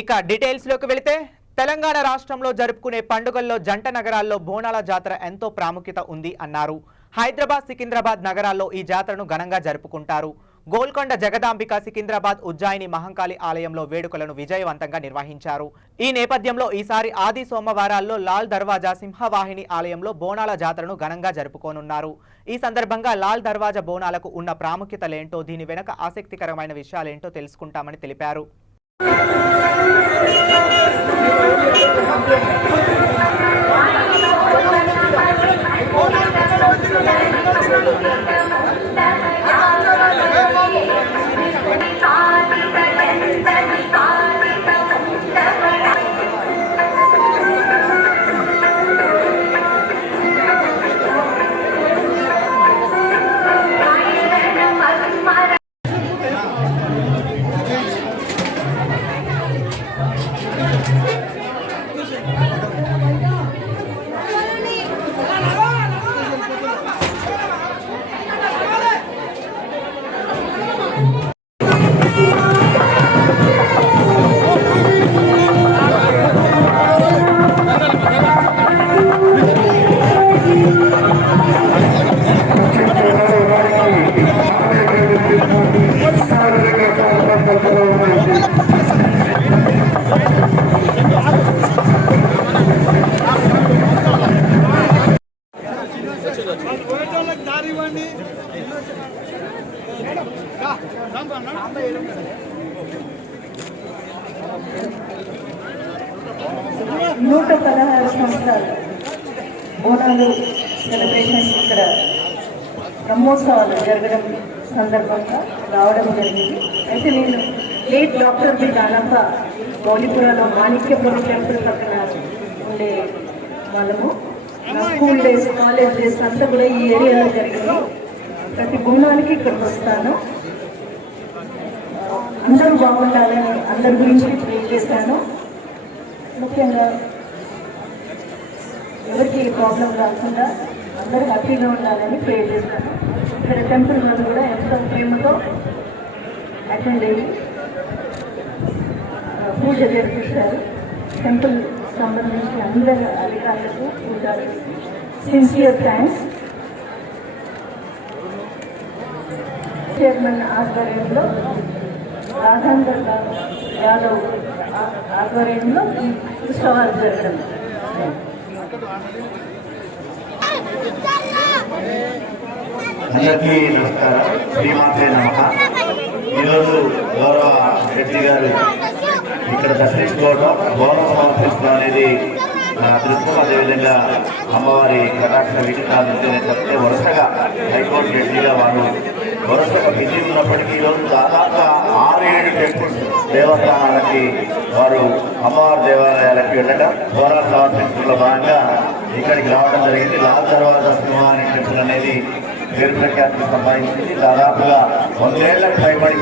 ఇక డీటెయిల్స్ లోకి వెళితే తెలంగాణ రాష్ట్రంలో జరుపుకునే పండుగల్లో జంట నగరాల్లో బోనాల జాతర ఎంతో ప్రాముఖ్యత ఉంది అన్నారు. హైదరాబాద్, సికింద్రాబాద్ నగరాల్లో ఈ జాతరను ఘనంగా జరుపుకుంటారు. గోల్కొండ జగదాంబిక, సికింద్రాబాద్ ఉజ్జాయిని మహంకాళి ఆలయంలో వేడుకలను విజయవంతంగా నిర్వహించారు. ఈ నేపథ్యంలో ఈసారి ఆది సోమవారాల్లో లాల్ దర్వాజా సింహవాహిని ఆలయంలో బోనాల జాతరను ఘనంగా జరుపుకోనున్నారు. ఈ సందర్భంగా లాల్ దర్వాజా బోనాలకు ఉన్న ప్రాముఖ్యతలేంటో, దీని వెనుక ఆసక్తికరమైన విషయాలేంటో తెలుసుకుంటామని తెలిపారు. నూట 16 సంవత్సరాలు బోనాలు సెలబ్రేషన్స్ ఇక్కడ బ్రహ్మోత్సవాలు జరగడం సందర్భంగా రావడం జరిగింది. అయితే నేను లేట్ డాక్టర్ బి దానప్ప గౌలిపురాలో మాణిక్యపురం టెంపుల్ పక్కన ఉండే వాళ్ళము. నా స్కూల్ డేస్, కాలేజ్ డేస్ అంతా కూడా ఈ ఏరియాలో జరిగింది. ప్రతి బోనానికి ఇక్కడికి వస్తాను. అందరూ బాగుండాలని అందరి గురించి ప్రే చేశాను. ముఖ్యంగా ఎవరికి ప్రాబ్లం రాకుండా అందరూ హ్యాపీగా ఉండాలని ప్రే చేశాను. ఇక్కడ టెంపుల్ వాళ్ళు కూడా ఎంతో ప్రేమతో అటెండ్ అయ్యి పూజ జరిపిస్తారు. టెంపుల్ సంబంధించిన అందరి అధికారులకు, పూజారులకు సిన్సియర్ థ్యాంక్స్. చైర్మన్ ఆధ్వర్యంలో, రాఘవేంద్ర యాదవ్ ఆధ్వర్యంలో ఈ ఉత్సవాలు జరగడం. అందరికీ నమస్కారం. శ్రీమాతే నమః. ఈరోజు గౌరవ రెడ్డి గారు ఇక్కడ దర్శించుకోవడం, గౌరవ సమర్పించడం అనేది తెలుసుకోవడం. అదేవిధంగా అమ్మవారి కటాక్ష విగ్రహాలు చెప్తే వరుసగా హైకోర్టు జడ్జిగా వాళ్ళు వరుసగా బిజీ ఉన్నప్పటికీ ఈరోజు దాదాపు 6-7 టెంపుల్స్ దేవస్థానాలకి వారు అమ్మవారి దేవాలయాలకి వెళ్ళడం, గౌరవ సమర్పించడంలో భాగంగా ఇక్కడికి రావడం జరిగింది. లాల్ దర్వాజా సింహవాహిని టెంపుల్ అనేది పేరు ప్రఖ్యాతికి సంబంధించింది. దాదాపుగా 100 ఏళ్లకు పైబడి